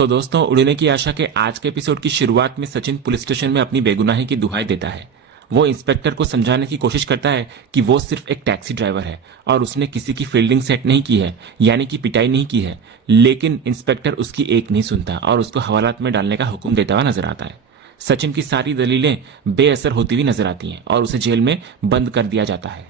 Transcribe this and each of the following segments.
तो दोस्तों, उड़ने की आशा के आज के एपिसोड की शुरुआत में सचिन पुलिस स्टेशन में अपनी बेगुनाही की दुहाई देता है। वो इंस्पेक्टर को समझाने की कोशिश करता है कि वो सिर्फ एक टैक्सी ड्राइवर है और उसने किसी की फील्डिंग सेट नहीं की है, यानी कि पिटाई नहीं की है। लेकिन इंस्पेक्टर उसकी एक नहीं सुनता और उसको हवालात में डालने का हुक्म देता हुआ नजर आता है। सचिन की सारी दलीलें बेअसर होती हुई नजर आती हैं और उसे जेल में बंद कर दिया जाता है।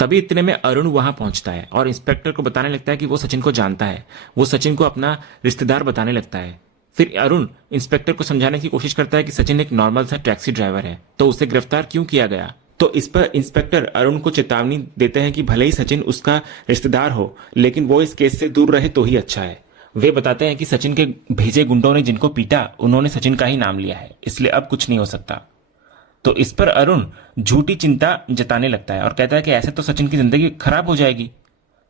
तभी इतने में अरुण वहां पहुंचता है और इंस्पेक्टर को बताने लगता है कि वो सचिन को जानता है। वो सचिन को अपना रिश्तेदार बताने लगता है। फिर अरुण इंस्पेक्टर को समझाने की कोशिश करता है कि सचिन एक नॉर्मल सा टैक्सी ड्राइवर है, तो उसे गिरफ्तार क्यों किया गया। तो इस पर इंस्पेक्टर अरुण को चेतावनी देते हैं कि भले ही सचिन उसका रिश्तेदार हो, लेकिन वो इस केस से दूर रहे तो ही अच्छा है। वे बताते हैं कि सचिन के भेजे गुंडों ने जिनको पीटा, उन्होंने सचिन का ही नाम लिया है, इसलिए अब कुछ नहीं हो सकता। तो इस पर अरुण झूठी चिंता जताने लगता है और कहता है कि ऐसे तो सचिन की जिंदगी खराब हो जाएगी।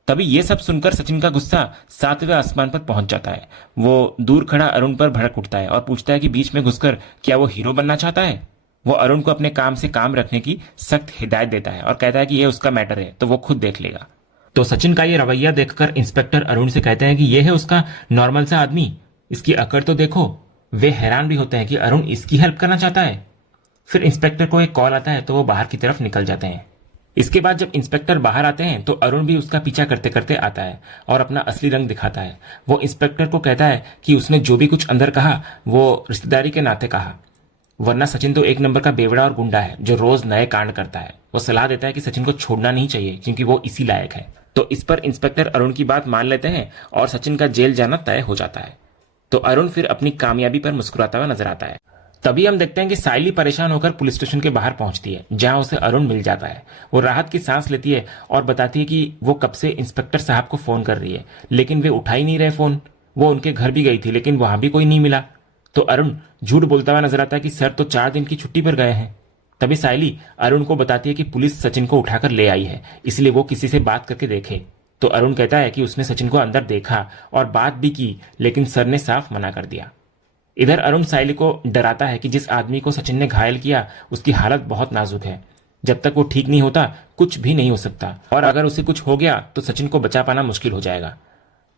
तभी ये सब सुनकर सचिन का गुस्सा 7वें आसमान पर पहुंच जाता है। वो दूर खड़ा अरुण पर भड़क उठता है और पूछता है कि बीच में घुसकर क्या वो हीरो बनना चाहता है। वो अरुण को अपने काम से काम रखने की सख्त हिदायत देता है और कहता है कि ये उसका मैटर है, तो वो खुद देख लेगा। तो सचिन का ये रवैया देखकर इंस्पेक्टर अरुण से कहते हैं कि ये है उसका नॉर्मल सा आदमी, इसकी अकड़ तो देखो। वे हैरान भी होते हैं कि अरुण इसकी हेल्प करना चाहता है। फिर इंस्पेक्टर को एक कॉल आता है तो वो बाहर की तरफ निकल जाते हैं। इसके बाद जब इंस्पेक्टर बाहर आते हैं तो अरुण भी उसका पीछा करते करते आता है और अपना असली रंग दिखाता है। वो इंस्पेक्टर को कहता है कि उसने जो भी कुछ अंदर कहा वो रिश्तेदारी के नाते कहा, वरना सचिन तो एक नंबर का बेवड़ा और गुंडा है जो रोज नए कांड करता है। वो सलाह देता है कि सचिन को छोड़ना नहीं चाहिए क्योंकि वो इसी लायक है। तो इस पर इंस्पेक्टर अरुण की बात मान लेते हैं और सचिन का जेल जाना तय हो जाता है। तो अरुण फिर अपनी कामयाबी पर मुस्कुराता हुआ नजर आता है। तभी हम देखते हैं कि साइली परेशान होकर पुलिस स्टेशन के बाहर पहुंचती है, जहां उसे अरुण मिल जाता है। वो राहत की सांस लेती है और बताती है कि वो कब से इंस्पेक्टर साहब को फोन कर रही है, लेकिन वे उठा ही नहीं रहे फोन। वो उनके घर भी गई थी लेकिन वहां भी कोई नहीं मिला। तो अरुण झूठ बोलता हुआ नजर आता है कि सर तो 4 दिन की छुट्टी पर गए हैं। तभी साइली अरुण को बताती है कि पुलिस सचिन को उठाकर ले आई है, इसलिए वो किसी से बात करके देखे। तो अरुण कहता है कि उसने सचिन को अंदर देखा और बात भी की, लेकिन सर ने साफ मना कर दिया। इधर अरुण साइली को डराता है कि जिस आदमी को सचिन ने घायल किया उसकी हालत बहुत नाजुक है। जब तक वो ठीक नहीं होता कुछ भी नहीं हो सकता, और अगर उसे कुछ हो गया तो सचिन को बचा पाना मुश्किल हो जाएगा।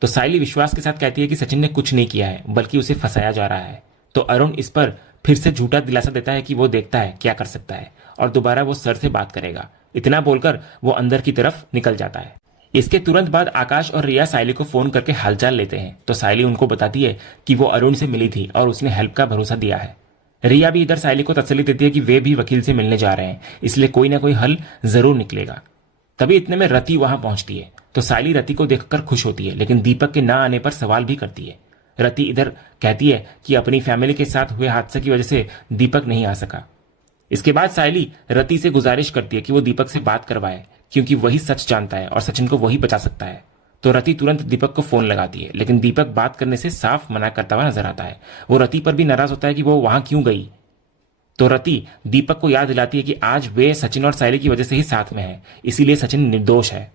तो साइली विश्वास के साथ कहती है कि सचिन ने कुछ नहीं किया है, बल्कि उसे फंसाया जा रहा है। तो अरुण इस पर फिर से झूठा दिलासा देता है कि वो देखता है क्या कर सकता है और दोबारा वो सर से बात करेगा। इतना बोलकर वो अंदर की तरफ निकल जाता है। इसके तुरंत बाद आकाश और रिया साइली को फोन करके हालचाल लेते हैं। तो साइली उनको बताती है कि वो अरुण से मिली थी और उसने हेल्प का भरोसा दिया है। रिया भी इधर साइली को तसल्ली देती है कि वे भी वकील से मिलने जा रहे हैं, इसलिए कोई ना कोई हल जरूर निकलेगा। तभी इतने में रति वहां पहुंचती है। तो साइली रति को देखकर खुश होती है, लेकिन दीपक के ना आने पर सवाल भी करती है। रति इधर कहती है कि अपनी फैमिली के साथ हुए हादसे की वजह से दीपक नहीं आ सका। इसके बाद साइली रति से गुजारिश करती है कि वो दीपक से बात करवाए, क्योंकि वही सच जानता है और सचिन को वही बचा सकता है। तो रति तुरंत दीपक को फोन लगाती है, लेकिन दीपक बात करने से साफ मना करता हुआ नजर आता है। वो रति पर भी नाराज होता है कि वो वहां क्यों गई। तो रति दीपक को याद दिलाती है कि आज वे सचिन और साइली की वजह से ही साथ में है, इसीलिए सचिन निर्दोष है।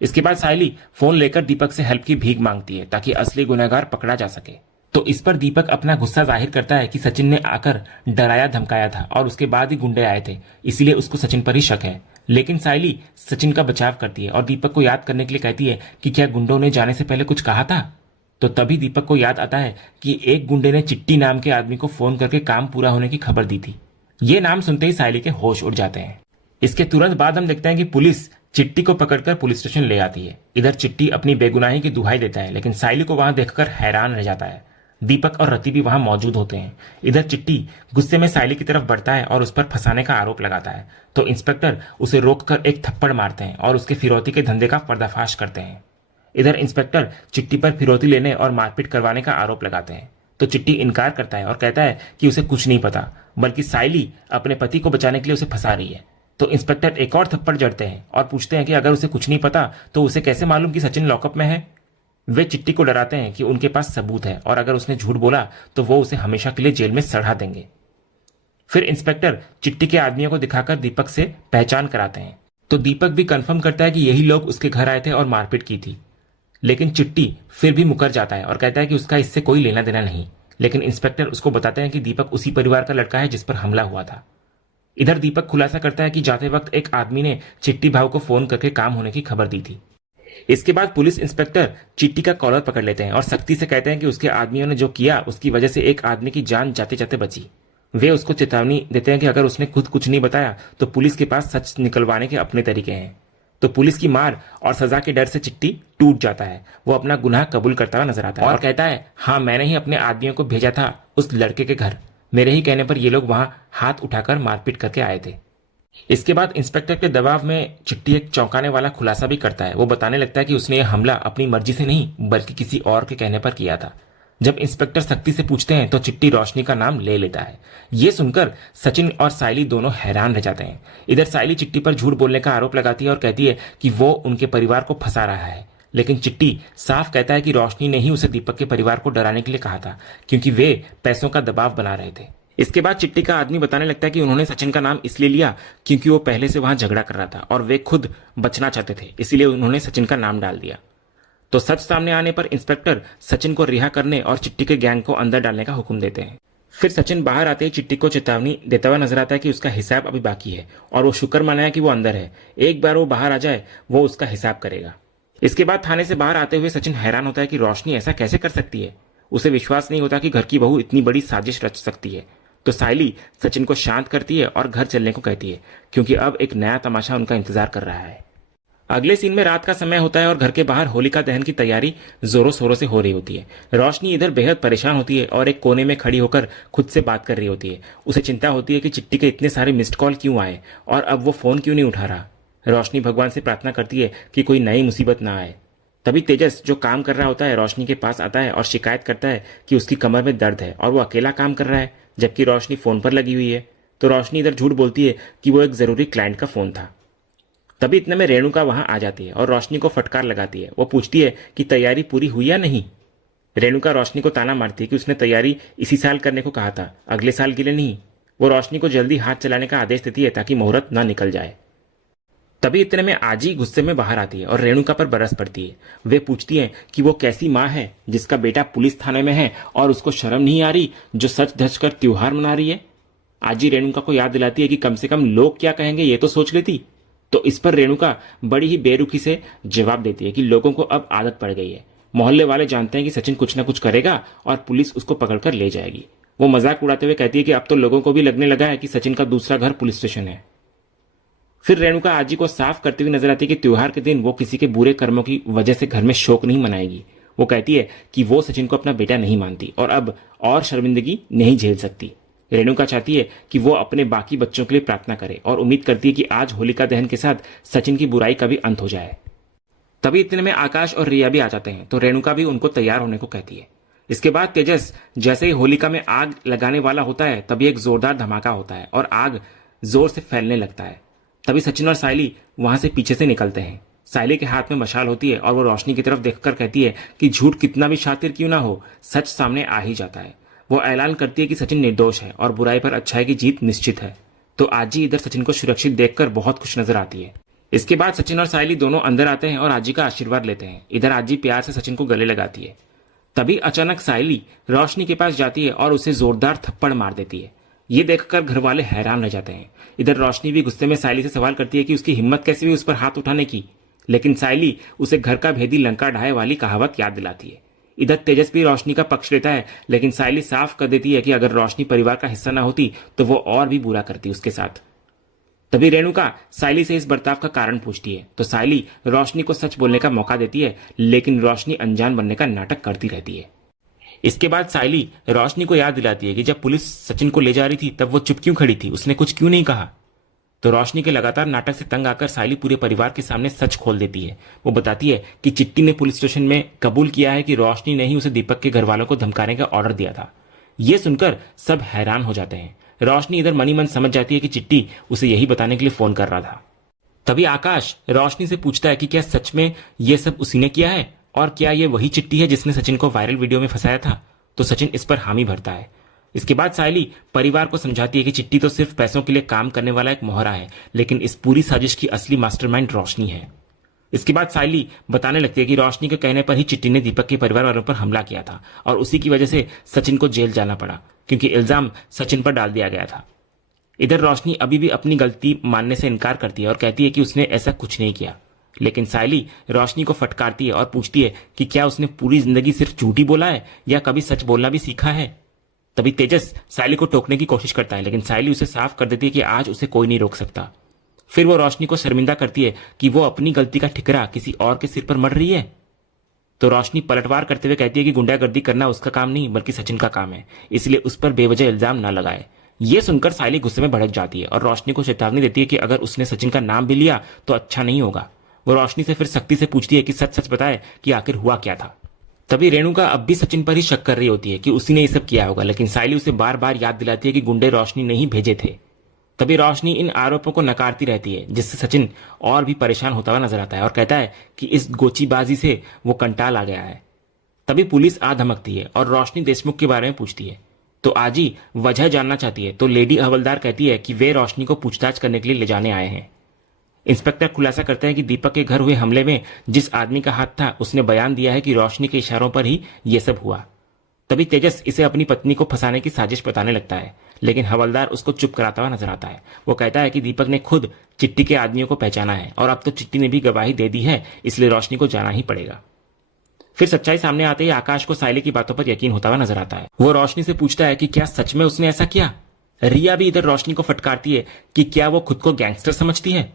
इसके बाद साइली फोन लेकर दीपक से हेल्प की भीख मांगती है ताकि असली गुनहगार पकड़ा जा सके। तो इस पर दीपक अपना गुस्सा जाहिर करता है कि सचिन ने आकर डराया धमकाया था और उसके बाद ही गुंडे आए थे, इसीलिए उसको सचिन पर ही शक है। लेकिन साइली सचिन का बचाव करती है और दीपक को याद करने के लिए कहती है कि क्या गुंडों ने जाने से पहले कुछ कहा था। तो तभी दीपक को याद आता है कि एक गुंडे ने चिट्टी नाम के आदमी को फोन करके काम पूरा होने की खबर दी थी। ये नाम सुनते ही साइली के होश उड़ जाते हैं। इसके तुरंत बाद हम देखते हैं कि पुलिस चिट्टी को पकड़कर पुलिस स्टेशन ले आती है। इधर चिट्टी अपनी बेगुनाही की दुहाई देता है, लेकिन साइली को वहां देखकर हैरान रह जाता है। दीपक और रति भी वहां मौजूद होते हैं। इधर चिट्टी गुस्से में साइली की तरफ बढ़ता है और उस पर फंसाने का आरोप लगाता है। तो इंस्पेक्टर उसे रोककर एक थप्पड़ मारते हैं और उसके फिरौती के धंधे का पर्दाफाश करते हैं। इधर इंस्पेक्टर चिट्टी पर फिरौती लेने और मारपीट करवाने का आरोप लगाते हैं। तो चिट्टी इनकार करता है और कहता है कि उसे कुछ नहीं पता, बल्कि साइली अपने पति को बचाने के लिए उसे फंसा रही है। तो इंस्पेक्टर एक और थप्पड़ जड़ते हैं और पूछते हैं कि अगर उसे कुछ नहीं पता तो उसे कैसे मालूम कि सचिन लॉकअप में है। वे चिट्टी को डराते हैं कि उनके पास सबूत है और अगर उसने झूठ बोला तो वो उसे हमेशा के लिए जेल में सड़ा देंगे। फिर इंस्पेक्टर चिट्टी के आदमियों को दिखाकर दीपक से पहचान कराते हैं। तो दीपक भी कंफर्म करता है कि यही लोग उसके घर आए थे और मारपीट की थी। लेकिन चिट्टी फिर भी मुकर जाता है और कहता है कि उसका इससे कोई लेना देना नहीं। लेकिन इंस्पेक्टर उसको बताते हैं कि दीपक उसी परिवार का लड़का है जिस पर हमला हुआ था। इधर दीपक खुलासा करता है कि जाते वक्त एक आदमी ने चिट्टी भाव को फोन करके काम होने की खबर दी थी। इसके बाद पुलिस इंस्पेक्टर चिट्टी का कॉलर पकड़ लेते हैं और सख्ती से कहते हैं कि उसके आदमियों ने जो किया उसकी वजह से एक आदमी की जान जाते जाते बची। वे उसको चेतावनी देते हैं कि अगर उसने खुद कुछ नहीं बताया तो पुलिस के पास सच निकलवाने के अपने तरीके हैं। तो पुलिस की मार और सजा के डर से चिट्टी टूट जाता है। वो अपना गुनाह कबूल करता हुआ नजर आता है और कहता है, हाँ मैंने ही अपने आदमियों को भेजा था उस लड़के के घर। मेरे ही कहने पर ये लोग वहां हाथ उठाकर मारपीट करके आए थे। इसके बाद इंस्पेक्टर के दबाव में चिट्टी एक चौंकाने वाला खुलासा भी करता है। वो बताने लगता है कि उसने यह हमला अपनी मर्जी से नहीं बल्कि किसी और के कहने पर किया था। जब इंस्पेक्टर सख्ती से पूछते हैं तो चिट्टी रोशनी का नाम ले लेता है। ये सुनकर सचिन और साइली दोनों हैरान रह जाते हैं। इधर साइली चिट्टी पर झूठ बोलने का आरोप लगाती है और कहती है कि वो उनके परिवार को फंसा रहा है, लेकिन चिट्टी साफ कहता है कि रोशनी ने ही उसे दीपक के परिवार को डराने के लिए कहा था, क्योंकि वे पैसों का दबाव बना रहे थे। इसके बाद चिट्टी का आदमी बताने लगता है कि उन्होंने सचिन का नाम इसलिए लिया क्योंकि वो पहले से वहां झगड़ा कर रहा था और वे खुद बचना चाहते थे, इसीलिए उन्होंने सचिन का नाम डाल दिया। तो सच सामने आने पर इंस्पेक्टर सचिन को रिहा करने और चिट्टी के गैंग को अंदर डालने का हुक्म देते हैं। फिर सचिन बाहर आते ही चिट्टी को चेतावनी देता हुआ नजर आता है कि उसका हिसाब अभी बाकी है और वो शुक्र मनाया कि वो अंदर है। एक बार वो बाहर आ जाए वो उसका हिसाब करेगा। इसके बाद थाने से बाहर आते हुए सचिन हैरान होता है कि रोशनी ऐसा कैसे कर सकती है। उसे विश्वास नहीं होता कि घर की बहू इतनी बड़ी साजिश रच सकती है। तो साइली सचिन को शांत करती है और घर चलने को कहती है, क्योंकि अब एक नया तमाशा उनका इंतजार कर रहा है। अगले सीन में रात का समय होता है और घर के बाहर होलिका दहन की तैयारी जोरों शोरों से हो रही होती है। रोशनी इधर बेहद परेशान होती है और एक कोने में खड़ी होकर खुद से बात कर रही होती है। उसे चिंता होती है कि चिट्टी के इतने सारे मिस्ड कॉल क्यों आए और अब वो फोन क्यों नहीं उठा रहा। रोशनी भगवान से प्रार्थना करती है कि कोई नई मुसीबत ना आए। तभी तेजस जो काम कर रहा होता है रोशनी के पास आता है और शिकायत करता है कि उसकी कमर में दर्द है और वो अकेला काम कर रहा है जबकि रोशनी फोन पर लगी हुई है। तो रोशनी इधर झूठ बोलती है कि वो एक जरूरी क्लाइंट का फोन था। तभी इतने में रेणुका वहां आ जाती है और रोशनी को फटकार लगाती है। वो पूछती है कि तैयारी पूरी हुई या नहीं। रेणुका रोशनी को ताना मारती है कि उसने तैयारी इसी साल करने को कहा था, अगले साल के लिए नहीं। वो रोशनी को जल्दी हाथ चलाने का आदेश देती है ताकि मुहूर्त ना निकल जाए। तभी इतने में आजी गुस्से में बाहर आती है और रेणुका पर बरस पड़ती है। वे पूछती हैं कि वो कैसी माँ है जिसका बेटा पुलिस थाने में है और उसको शर्म नहीं आ रही जो सच धज कर त्योहार मना रही है। आजी रेणुका को याद दिलाती है कि कम से कम लोग क्या कहेंगे ये तो सोच लेती। तो इस पर रेणुका बड़ी ही बेरुखी से जवाब देती है कि लोगों को अब आदत पड़ गई है। मोहल्ले वाले जानते हैं कि सचिन कुछ ना कुछ करेगा और पुलिस उसको पकड़कर ले जाएगी। वो मजाक उड़ाते हुए कहती है कि अब तो लोगों को भी लगने लगा है कि सचिन का दूसरा घर पुलिस स्टेशन है। फिर रेणुका आजी को साफ करती हुई नजर आती है कि त्योहार के दिन वो किसी के बुरे कर्मों की वजह से घर में शोक नहीं मनाएगी। वो कहती है कि वो सचिन को अपना बेटा नहीं मानती और अब और शर्मिंदगी नहीं झेल सकती। रेणुका चाहती है कि वो अपने बाकी बच्चों के लिए प्रार्थना करे और उम्मीद करती है कि आज होलिका दहन के साथ सचिन की बुराई का भी अंत हो जाए। तभी इतने में आकाश और रिया भी आ जाते हैं तो रेणुका भी उनको तैयार होने को कहती है। इसके बाद तेजस जैसे ही होलिका में आग लगाने वाला होता है तभी एक जोरदार धमाका होता है और आग जोर से फैलने लगता है। तभी सचिन और साइली वहां से पीछे से निकलते हैं। साइली के हाथ में मशाल होती है और वो रोशनी की तरफ देखकर कहती है कि झूठ कितना भी शातिर क्यों ना हो, सच सामने आ ही जाता है। वो ऐलान करती है कि सचिन निर्दोष है और बुराई पर अच्छाई की जीत निश्चित है। तो आजी इधर सचिन को सुरक्षित देखकर बहुत खुश नजर आती है। इसके बाद सचिन और साइली दोनों अंदर आते हैं और आजी का आशीर्वाद लेते हैं। इधर आजी प्यार से सचिन को गले लगाती है। तभी अचानक साइली रोशनी के पास जाती है और उसे जोरदार थप्पड़ मार देती है। ये देखकर घर वाले हैरान रह जाते हैं। इधर रोशनी भी गुस्से में साइली से सवाल करती है कि उसकी हिम्मत कैसे हुई उस पर हाथ उठाने की, लेकिन साइली उसे घर का भेदी लंका ढाए वाली कहावत याद दिलाती है। इधर तेजस भी रोशनी का पक्ष लेता है, लेकिन साइली साफ कर देती है कि अगर रोशनी परिवार का हिस्सा ना होती तो वो और भी बुरा करती उसके साथ। तभी रेणुका साइली से इस बर्ताव का कारण पूछती है तो साइली रोशनी को सच बोलने का मौका देती है, लेकिन रोशनी अनजान बनने का नाटक करती रहती है। इसके बाद साइली रोशनी को याद दिलाती है कि जब पुलिस सचिन को ले जा रही थी तब वो चुप क्यों खड़ी थी, उसने कुछ क्यों नहीं कहा। तो रोशनी के लगातार नाटक से तंग आकर साइली पूरे परिवार के सामने सच खोल देती है। वो बताती है कि चिट्टी ने पुलिस स्टेशन में कबूल किया है कि रोशनी ने ही उसे दीपक के घर वालों को धमकाने का ऑर्डर दिया था। ये सुनकर सब हैरान हो जाते हैं। रोशनी इधर मनी मन समझ जाती है कि चिट्टी उसे यही बताने के लिए फोन कर रहा था। तभी आकाश रोशनी से पूछता है कि क्या सच में ये सब उसी ने किया है और क्या ये वही चिट्टी है जिसने सचिन को वायरल वीडियो में फंसाया था। तो सचिन इस पर हामी भरता है। इसके बाद साइली परिवार को समझाती है कि चिट्टी तो सिर्फ पैसों के लिए काम करने वाला एक मोहरा है, लेकिन इस पूरी साजिश की असली मास्टरमाइंड रोशनी है। इसके बाद साइली बताने लगती है कि रोशनी के कहने पर ही चिट्टी ने दीपक के परिवार वालों पर हमला किया था और उसी की वजह से सचिन को जेल जाना पड़ा, क्योंकि इल्जाम सचिन पर डाल दिया गया था। इधर रोशनी अभी भी अपनी गलती मानने से इनकार करती है और कहती है कि उसने ऐसा कुछ नहीं किया। लेकिन सायली रोशनी को फटकारती है और पूछती है कि क्या उसने पूरी जिंदगी सिर्फ झूठ ही बोला है या कभी सच बोलना भी सीखा है। तभी तेजस सायली को टोकने की कोशिश करता है, लेकिन सायली उसे साफ कर देती है कि आज उसे कोई नहीं रोक सकता। फिर वो रोशनी को शर्मिंदा करती है कि वो अपनी गलती का ठिकरा किसी और के सिर पर मढ़ रही है। तो रोशनी पलटवार करते हुए कहती है कि गुंडागर्दी करना उसका काम नहीं बल्कि सचिन का काम है, इसलिए उस पर बेवजह इल्जाम न लगाए। ये सुनकर सायली गुस्से में भड़क जाती है और रोशनी को चेतावनी देती है कि अगर उसने सचिन का नाम भी लिया तो अच्छा नहीं होगा। वो रोशनी से फिर सख्ती से पूछती है कि सच सच बताए कि आखिर हुआ क्या था। तभी रेणुका अब भी सचिन पर ही शक कर रही होती है कि उसी ने ये सब किया होगा, लेकिन सायली उसे बार बार याद दिलाती है कि गुंडे रोशनी ने ही भेजे थे। तभी रोशनी इन आरोपों को नकारती रहती है, जिससे सचिन और भी परेशान होता हुआ नजर आता है और कहता है कि इस गोचीबाजी से वो कंटाल आ गया है। तभी पुलिस आ धमकती है और रोशनी देशमुख के बारे में पूछती है, तो आजी वजह जानना चाहती है। तो लेडी हवलदार कहती है कि वे रोशनी को पूछताछ करने के लिए ले जाने आए हैं। इंस्पेक्टर खुलासा करते हैं कि दीपक के घर हुए हमले में जिस आदमी का हाथ था उसने बयान दिया है कि रोशनी के इशारों पर ही यह सब हुआ। तभी तेजस इसे अपनी पत्नी को फंसाने की साजिश बताने लगता है, लेकिन हवलदार उसको चुप कराता हुआ नजर आता है। वो कहता है कि दीपक ने खुद चिट्टी के आदमियों को पहचाना है और अब तो चिट्टी ने भी गवाही दे दी है, इसलिए रोशनी को जाना ही पड़ेगा। फिर सच्चाई सामने आते ही आकाश को सायली की बातों पर यकीन होता हुआ नजर आता है। वो रोशनी से पूछता है कि क्या सच में उसने ऐसा किया। रिया भी इधर रोशनी को फटकारती है कि क्या वो खुद को गैंगस्टर समझती है।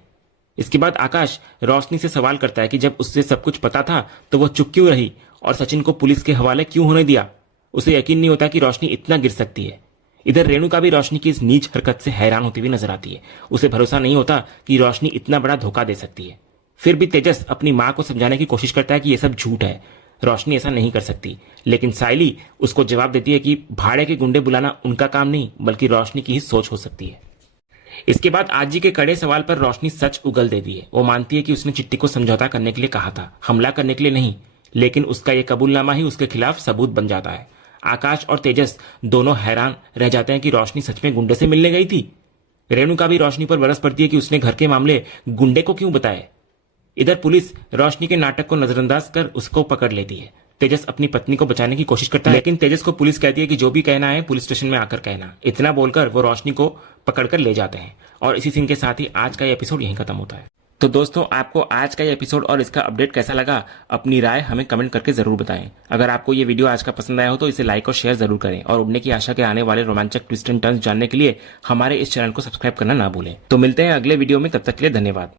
इसके बाद आकाश रोशनी से सवाल करता है कि जब उससे सब कुछ पता था तो वो चुप क्यों रही और सचिन को पुलिस के हवाले क्यों होने दिया। उसे यकीन नहीं होता कि रोशनी इतना गिर सकती है। इधर रेणुका भी रोशनी की इस नीच हरकत से हैरान होती हुई नजर आती है। उसे भरोसा नहीं होता कि रोशनी इतना बड़ा धोखा दे सकती है। फिर भी तेजस अपनी मां को समझाने की कोशिश करता है कि यह सब झूठ है, रोशनी ऐसा नहीं कर सकती। लेकिन सायली उसको जवाब देती है कि भाड़े के गुंडे बुलाना उनका काम नहीं बल्कि रोशनी की ही सोच हो सकती है। इसके बाद आजी के कड़े सवाल पर रोशनी सच उगल देती है। वो मानती है कि उसने चिट्टी को समझौता करने के लिए कहा था, हमला करने के लिए नहीं, लेकिन उसका यह कबूलनामा ही उसके खिलाफ सबूत बन जाता है। आकाश और तेजस दोनों हैरान रह जाते हैं कि रोशनी सच में गुंडे से मिलने गई थी। रेणुका भी रोशनी पर बरस पड़ती है कि उसने घर के मामले गुंडे को क्यों बताए। इधर पुलिस रोशनी के नाटक को नजरअंदाज कर उसको पकड़ लेती है। तेजस अपनी पत्नी को बचाने की कोशिश करता है, लेकिन तेजस को पुलिस कहती है कि जो भी कहना है पुलिस स्टेशन में आकर कहना। इतना बोलकर वो रोशनी को पकड़कर ले जाते हैं और इसी सीन के साथ ही आज का ये एपिसोड यहीं खत्म होता है। तो दोस्तों, आपको आज का ये एपिसोड और इसका अपडेट कैसा लगा, अपनी राय हमें कमेंट करके जरूर बताएं। अगर आपको ये वीडियो आज का पसंद आया हो तो इसे लाइक और शेयर जरूर करें और उड़ने की आशा के आने वाले रोमांचक ट्विस्ट एंड टर्न्स जानने के लिए हमारे इस चैनल को सब्सक्राइब करना ना भूलें। तो मिलते हैं अगले वीडियो में, तब तक के लिए धन्यवाद।